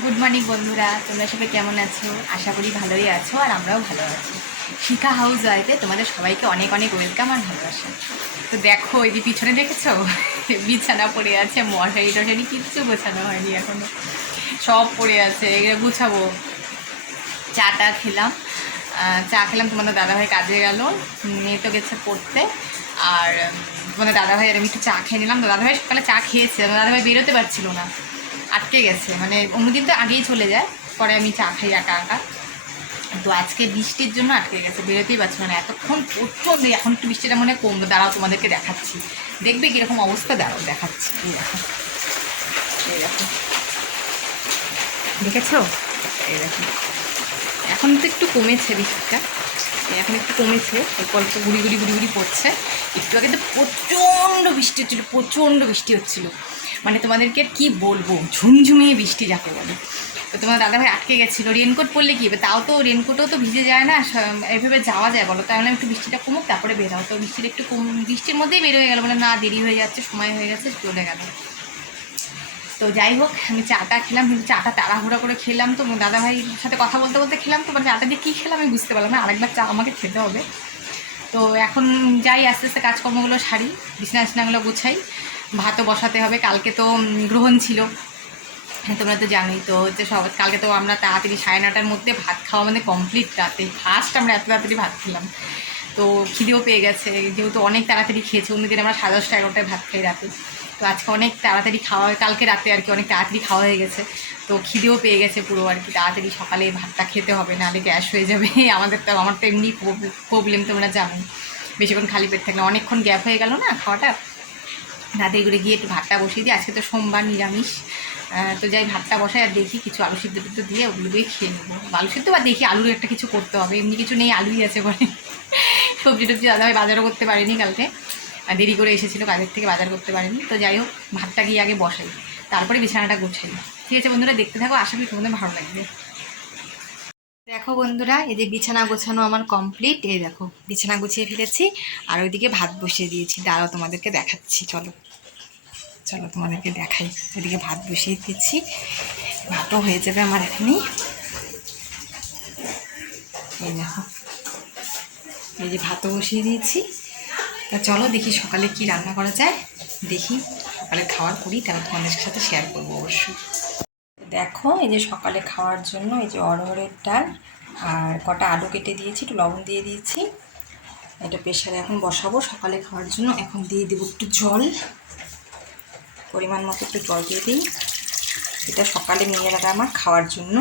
Good morning বন্ধুরা, তোমরা সবাই কেমন আছো? আশা করি ভালোই আছো আর আমরাও ভালো আছি। শিখা হাউস ওয়াইফে তোমাদের সবাইকে অনেক অনেক ওয়েলকাম আর ভালোবাসা। তো দেখো, এই যে পিছনে দেখেছো বিছানা পড়ে আছে, মশারি টশারি কিচ্ছু গোছানো হয়নি এখনো, সব পড়ে আছে, এগুলো গুছাবো। চাটা খেলাম, চা খেলাম, তোমাদের দাদাভাই কাজে গেল, মেয়ে তো গেছে পড়তে। আর তোমাদের দাদাভাই আর আমি একটু চা খেয়ে নিলাম। তো দাদাভাই সকালে চা খেয়েছে, আমার দাদাভাই বেরোতে পারছিল না, আটকে গেছে, মানে অন্যদিন তো আগেই চলে যায়, পরে আমি চা খাই একা একা। তো আজকে বৃষ্টির জন্য আটকে গেছে, বেরোতেই পারছি না এতক্ষণ প্রচণ্ড। এখন একটু বৃষ্টিটা মনে কমবে, দাঁড়াও তোমাদেরকে দেখাচ্ছি, দেখবে কীরকম অবস্থা, দাঁড়াও দেখাচ্ছি। এই দেখো, এই দেখো, দেখেছো? এই দেখো, এখন তো একটু কমেছে বৃষ্টিটা, এখন একটু কমেছে, অল্প অল্প গুড়ি গুড়ি গুড়ি গুড়ি পড়ছে। একটু আগে তো প্রচণ্ড বৃষ্টি হচ্ছিলো, প্রচণ্ড বৃষ্টি হচ্ছিলো, মানে তোমাদেরকে কি বলবো, ঝুমঝুমিয়ে বৃষ্টি যাকে বলে। তো তোমার দাদাভাই আটকে গেছিলো, রেনকোট পরলে কী হবে, তাও তো রেনকোটও তো ভিজে যায় না, এভাবে যাওয়া যায় বলো? তাহলে একটু বৃষ্টিটা কমুক তারপরে বের হয়। তো বৃষ্টিটা একটু বৃষ্টির মধ্যেই বের হয়ে গেলো, বলে না দেরি হয়ে যাচ্ছে, সময় হয়ে গেছে, চলে গেল। তো যাই হোক, আমি চাটা খেলাম, কিন্তু চাটা তাড়াহুড়া করে খেলাম। তো দাদাভাইয়ের সাথে কথা বলতে বলতে খেলাম, তো মানে চাটা দিয়ে কী খেলাম আমি বুঝতে পারলাম না, আরেকবার চা আমাকে খেতে হবে। তো এখন যাই, আস্তে আস্তে কাজকর্মগুলো সারি, বিছানা টিছনাগুলো গুছাই, ভাতও বসাতে হবে, কালকে তো গ্রহণ ছিল, হ্যাঁ তোমরা তো জানোই। তো হচ্ছে সব, কালকে তো আমরা তাড়াতাড়ি 9:30টার মধ্যে ভাত খাওয়া মানে কমপ্লিট, রাতে ফার্স্ট আমরা এত তাড়াতাড়ি ভাত খেলাম। তো খিদেও পেয়ে গেছে, যেহেতু অনেক তাড়াতাড়ি খেয়েছে, অন্যদিন আমরা 10:30 11টায় ভাত খাই রাতে, তো আজকে অনেক তাড়াতাড়ি খাওয়া, কালকে রাতে আর কি অনেক তাড়াতাড়ি খাওয়া হয়ে গেছে। তো খিদেও পেয়ে গেছে পুরো আর কি, তাড়াতাড়ি সকালে ভাতটা খেতে হবে, নাহলে গ্যাস হয়ে যাবে। আমার তো এমনি প্রবলেম, তোমরা জানো, বেশিক্ষণ খালি পেট থাকলে অনেকক্ষণ গ্যাপ হয়ে গেল না খাওয়াটা। রাতে করে গিয়ে একটু ভাতটা বসিয়ে দিই, আজকে তো সোমবার নিরামিষ। তো যাই ভাতটা বসাই, আর দেখি কিছু আলু সিদ্ধ টিদ্ধ দিয়ে ওগুলো দিয়ে খেয়ে নেবো, আলু সিদ্ধ, বা দেখি আলুর একটা কিছু করতে হবে, এমনি কিছু নেই, আলুই আছে বলে। সবজি টবজি দাদাভাই বাজারও করতে পারেনি কালকে, দেরি করে এসেছিলো কাজের থেকে, বাজার করতে পারেনি। তো যাই হোক, ভাতটা গিয়ে আগে বসাই, তারপরে বিছানাটা গুছাই। ঠিক আছে বন্ধুরা, দেখতে থাকো, আশা করি তোমাদের ভালো লাগবে। দেখো বন্ধুরা, এই যে বিছানা গোছানো আমার কমপ্লিট, এই দেখো বিছানা গুছিয়ে ফেলেছি, আর ওইদিকে ভাত বসিয়ে দিয়েছি, দাঁড়াও তোমাদেরকে দেখাচ্ছি, চলো চলো তোমাদেরকে দেখাই। ওইদিকে ভাত বসিয়ে দিচ্ছি, ভাতও হয়ে যাবে আমার এখনই। এই দেখো, এই যে ভাতও বসিয়ে দিয়েছি। তা চলো দেখি সকালে কি রান্না করা যায়, দেখি সকালে খাওয়ার করি, তাহলে তোমাদের সাথে শেয়ার করবো অবশ্যই। দেখো, এই যে সকালে খাওয়ার জন্য এই যে অরহরের ডাল আর কটা আলু কেটে দিয়েছি, একটু লবণ দিয়ে দিয়েছি, এটা প্রেশারে এখন বসাবো সকালে খাওয়ার জন্য। এখন দিয়ে দেবো একটু জল, পরিমাণ মতো একটু জল দিয়ে দিই, এটা সকালে মেয়েরা আমার খাওয়ার জন্য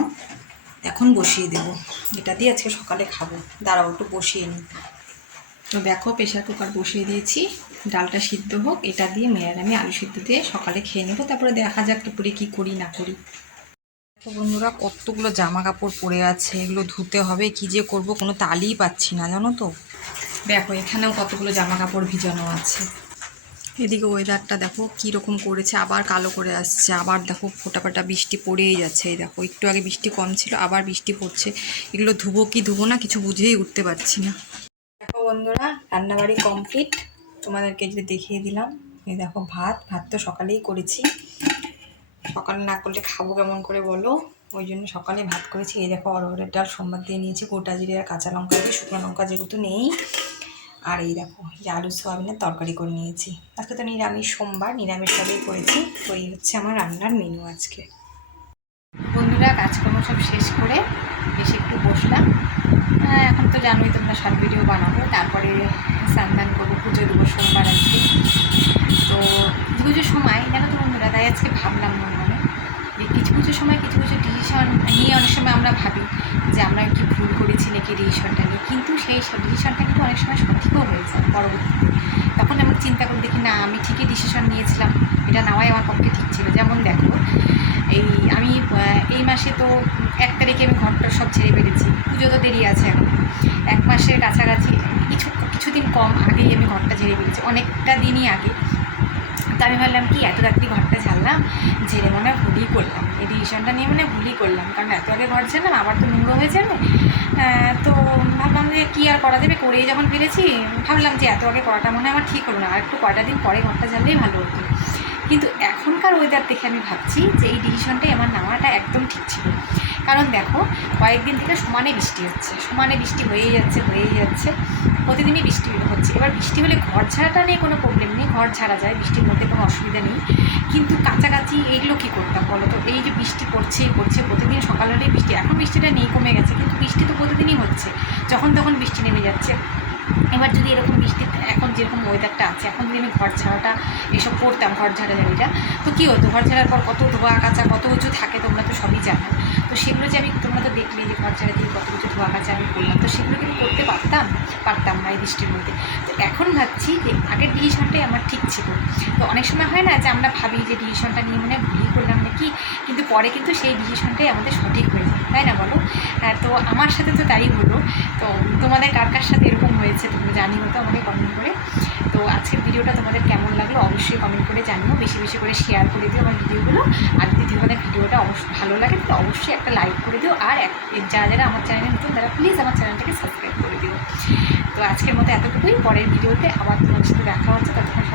এখন বসিয়ে দেব, এটা দিয়ে আজকে সকালে খাবো। দাঁড়াও একটু বসিয়ে নিই। তো দেখো, প্রেশার কুকার বসিয়ে দিয়েছি, ডালটা সিদ্ধ হোক, এটা দিয়ে মেয়ের আমি আলু সিদ্ধ দিয়ে সকালে খেয়ে নেবো, তারপরে দেখা যাক দুপুরে কী করি না করি। তো বন্ধুরা, কতগুলো জামা কাপড় পরে আছে, এগুলো ধুতে হবে, কি যে করব কোনো তালই পাচ্ছি না, জানো তো। দেখো এখানেও কতগুলো জামা কাপড় ভিজানো আছে। এদিকে ওয়েদারটা দেখো কীরকম করেছে, আবার কালো করে আসছে, আবার দেখো ফোটাফাটা বৃষ্টি পড়েই যাচ্ছে। এই দেখো, একটু আগে বৃষ্টি কম ছিল, আবার বৃষ্টি পড়ছে, এগুলো ধুবো কি ধুবো না কিছু বুঝেই উঠতে পারছি না। দেখো বন্ধুরা, রান্নাবাড়ি কমপ্লিট, তোমাদেরকে যে দেখিয়ে দিলাম। এই দেখো ভাত তো সকালেই করেছি, সকালে না করলে খাবো কেমন করে বলো, ওই জন্য সকালে ভাত করেছি। এই দেখো অরহরের ডাল সোমবার দিয়ে নিয়েছি, গোটা জিরে আর কাঁচা লঙ্কা দিয়ে, শুকনো লঙ্কা যেহেতু নেই। আর এই দেখো, যে আলু সোয়াবিনের তরকারি করে নিয়েছি, আজকে তো নিরামিষ সোমবার, নিরামিষভাবেই করেছি। তো এই হচ্ছে আমার রান্নার মেনু আজকে। বন্ধুরা, কাজকর্ম সব শেষ করে এসে একটু বসলাম। এখন তো জানোই তোমরা, শর্ট ভিডিও বানাবো, তারপরে স্নান করবো, পুজো দেবো সোমবার আজকে। তো কিছু কিছু সময় জানো তো বন্ধুরা, তাই আজকে ভাবলাম মনে মনে যে কিছু কিছু সময় কিছু কিছু ডিসিশন নিয়ে অনেক সময় আমরা ভাবি যে আমরা কি ভুল করেছি নাকি ডিসিশনটা নিয়ে, কিন্তু সেই ডিসিশনটা কিন্তু অনেক সময় সঠিকও হয়ে যায় পরবর্তীতে। তখন আমি চিন্তা করে দেখি, না আমি ঠিকই ডিসিশন নিয়েছিলাম, এটা নেওয়াই আমার পক্ষে ঠিক ছিল। যেমন দেখো, আমি এই মাসে তো 1 তারিখে আমি ঘরটা সব ছেড়ে বেরিয়েছি, পুজো তো দেরি আছে এখন, 1 মাসের কাছাকাছি, কিছুদিন কম আগেই আমি ঘরটা ঝেড়ে বেরিয়েছি, অনেকটা দিনই আগে। তো আমি ভাবলাম কি এত রাত্রি ঘরটা ঝাড়লাম, ঝেড়ে মনে হয় ভুলই করলাম, এই ডিসিশনটা নিয়ে মানে ভুলই করলাম, কারণ এত আগে ঘর ঝাড়লাম আবার তো নোংরা হয়ে যাবে। তো ভাবলাম যে কী আর করা যাবে, করেই যখন ফেলেছি, ভাবলাম যে এত আগে করাটা মনে হয় আমার ঠিক হলো না, আর একটু কয়টা দিন পরে ঘরটা ঝাড়লেই ভালো হতো। কিন্তু এখনকার ওয়েদার দেখে আমি ভাবছি যে এই ডিসিশনটাই আমার নেওয়াটা একদম ঠিক ছিল। কারণ দেখো, কয়েকদিন থেকে সমানে বৃষ্টি হচ্ছে, সমানে বৃষ্টি হয়েই যাচ্ছে, প্রতিদিনই বৃষ্টি হচ্ছে। এবার বৃষ্টি হলে ঘর ছাড়াটা নিয়ে কোনো প্রবলেম নেই, ঘর ছাড়া যায়, বৃষ্টির মধ্যে কোনো অসুবিধা নেই। কিন্তু কাছাকাছি এইগুলো কী করতাম বলো তো? এই যে বৃষ্টি পড়ছে প্রতিদিন সকাল হলেই বৃষ্টি, এখন বৃষ্টিটা নেই, কমে গেছে, কিন্তু বৃষ্টি তো প্রতিদিনই হচ্ছে, যখন তখন বৃষ্টি নেমে যাচ্ছে। এবার যদি এরকম বৃষ্টি, এখন যেরকম ওয়েদারটা আছে, এখন যদি আমি ঘর ছাড়াটা এসব করতাম, ঘর ঝাড়াঝাড়িটা, তো কী হতো? ঘর ছাড়ার পর কত ধোয়া কাচা, কত কিছু থাকে, তোমরা তো সবই জানো। তো সেগুলো যে আমি, তোমরা তো দেখলেই যে ঘর ছাড়া দিয়ে কত কিছু ধোয়া কাচা আমি করলাম, তো সেগুলো কিন্তু করতে পারতাম না এই বৃষ্টির মধ্যে। তো এখন ভাবছি যে আগের ডিসিশনটাই আমার ঠিক ছিল। তো অনেক সময় হয় না যে আমরা ভাবি যে ডিসিশনটা নিয়ে মনে ভুলই করলাম নাকি, কিন্তু পরে কিন্তু সেই ডিসিশনটাই আমাদের সঠিক হয়ে যায়, তাই না বলো? তো আমার সাথে তো তাই হলো। তো তোমাদের কার কার সাথে এরকম হয়েছে তোমরা জানিও তো আমাকে কমেন্ট করে। তো আজকের ভিডিওটা তোমাদের কেমন লাগলো অবশ্যই কমেন্ট করে জানিও, বেশি বেশি করে শেয়ার করে দিও আমার ভিডিওগুলো। আর যদি তোমাদের ভিডিওটা অবশ্যই ভালো লাগে তো অবশ্যই একটা লাইক করে দিও। আর যারা যারা আমার চ্যানেলে নতুন তারা প্লিজ আমার চ্যানেলটাকে সাবস্ক্রাইব করে দিও। তো আজকের মতো এতটুকুই, পরের ভিডিওতে আবার তোমার সাথে দেখা হচ্ছে, ততক্ষণ